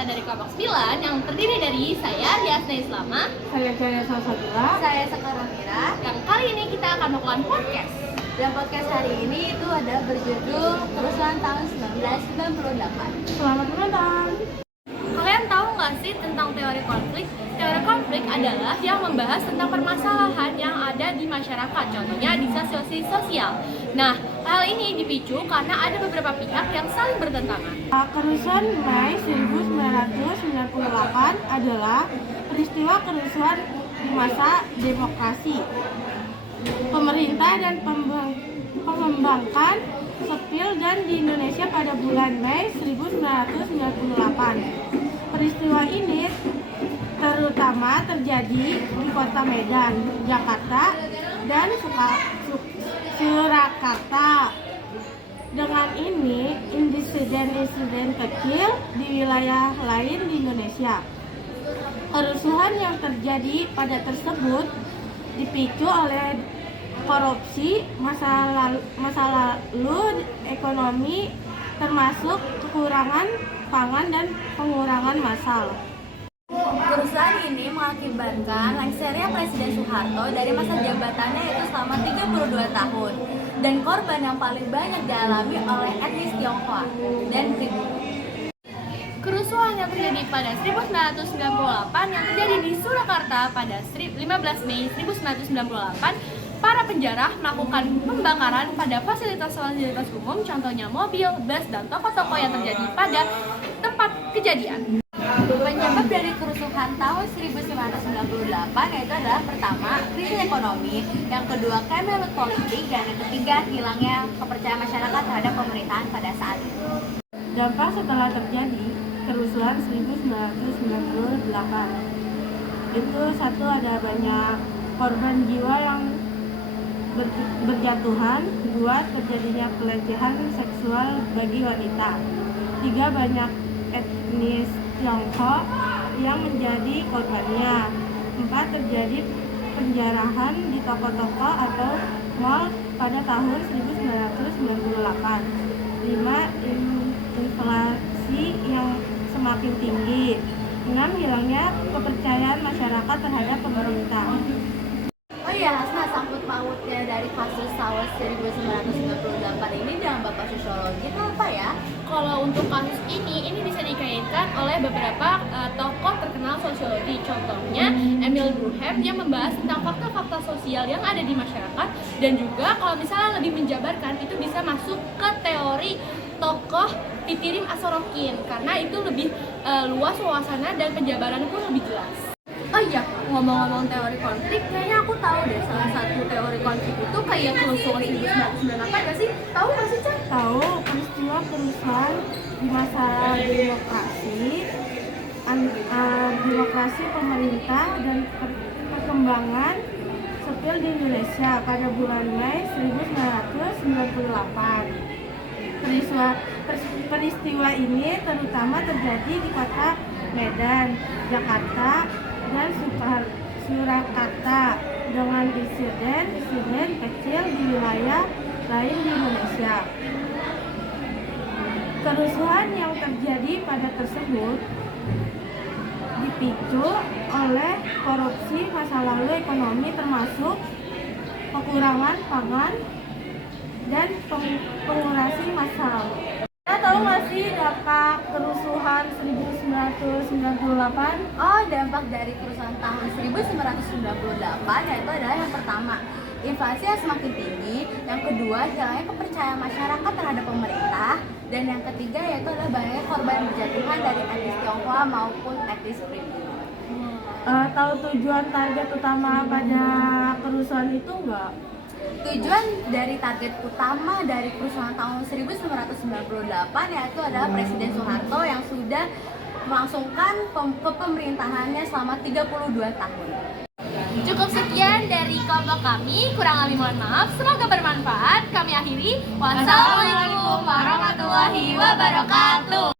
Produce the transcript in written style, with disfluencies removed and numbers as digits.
kita dari kelompok 9 yang terdiri dari saya, Riasna Islama, Saya Jaya Salsabila. Saya Sekarang Mira. yang kali ini kita akan melakukan podcast. Dan podcast hari ini itu ada berjudul Kerusuhan tahun 1998. Selamat menonton. Kalian tahu nggak sih tentang teori konflik? Teori konflik adalah yang membahas tentang permasalahan yang ada di masyarakat, contohnya di sosial. Nah, hal ini dipicu karena ada beberapa pihak yang saling bertentangan. Kerusuhan Mei 1998 adalah peristiwa kerusuhan di masa demokrasi. Pemerintah dan pengembangkan sipil dan di Indonesia pada bulan Mei 1998. Peristiwa ini terutama terjadi di kota Medan, Jakarta, dan Surakarta. Dengan ini, insiden-insiden kecil di wilayah lain di Indonesia. Kerusuhan yang terjadi pada tersebut dipicu oleh korupsi, masa lalu ekonomi, termasuk kekurangan pangan dan pengurangan massal. Kerusuhan ini mengakibatkan lengsernya Presiden Soeharto dari masa jabatannya itu selama 32 tahun. Dan korban yang paling banyak dialami oleh etnis Tionghoa dan pribumi. Kerusuhan yang terjadi pada 1998 yang terjadi di Surakarta pada 15 Mei 1998, para penjara melakukan pembakaran pada fasilitas-fasilitas umum, contohnya mobil, bus, dan toko-toko yang terjadi pada tempat kejadian. Penyebab dari kerusuhan tahun 1998 yaitu adalah pertama, krisis ekonomi, yang kedua, kemelut politik, dan yang ketiga, hilangnya kepercayaan masyarakat terhadap pemerintahan pada saat itu. Dampak setelah terjadi kerusuhan 1998 itu satu, ada banyak korban jiwa yang berjatuhan. Dua, terjadinya pelecehan seksual bagi wanita. Tiga, banyak etnis Tionghoa yang menjadi korbannya. Empat, terjadi penjarahan di toko-toko atau mal pada tahun 1998. Lima, inflasi yang semakin tinggi. Enam, hilangnya kepercayaan masyarakat terhadap pemerintah. Oh iya, Hasna, sangkut pautnya dari kasus tahun 1998 ini dengan Bapak Sosiologi itu apa ya? Kalau untuk kasus ini bisa dikaitkan oleh beberapa tokoh terkenal sosiologi. Contohnya Emil Durkheim yang membahas tentang fakta-fakta sosial yang ada di masyarakat, dan juga kalau misalnya lebih menjabarkan itu bisa masuk ke teori tokoh Pitirim Asorokin karena itu lebih luas wawasannya dan penjabarannya pun lebih jelas. Oh iya, ngomong-ngomong teori konflik, kayaknya aku tahu deh salah satu teori konflik itu kayak kerusuhan 1998 gak sih? Tahu gak sih, Chan? Tahu peristiwa kerusuhan di masa demokrasi pemerintah dan perkembangan sipil di Indonesia pada bulan Mei 1998. Peristiwa ini terutama terjadi di kota Medan, Jakarta, dan Surakarta, dengan insiden kecil di wilayah lain di Indonesia. Kerusuhan yang terjadi pada tersebut dipicu oleh korupsi, masa lalu ekonomi, termasuk kekurangan pangan dan pengurasi massal. Kita tahu nggak sih dampak kerusuhan 1998? Oh, dampak dari kerusuhan tahun 1998 yaitu adalah yang pertama, inflasi yang semakin tinggi, yang kedua, hilangnya kepercayaan masyarakat terhadap pemerintah, dan yang ketiga yaitu adalah banyaknya korban berjatuhan dari etnis Tionghoa maupun etnis pribumi. Tahu tujuan target utama pada kerusuhan itu nggak? Tujuan dari target utama dari kerusuhan tahun 1998 yaitu adalah Presiden Soeharto yang sudah melangsungkan kepemerintahannya selama 32 tahun. Cukup sekian dari kelompok kami, kurang lebih mohon maaf. Semoga bermanfaat. Kami akhiri. Wassalamualaikum warahmatullahi wabarakatuh.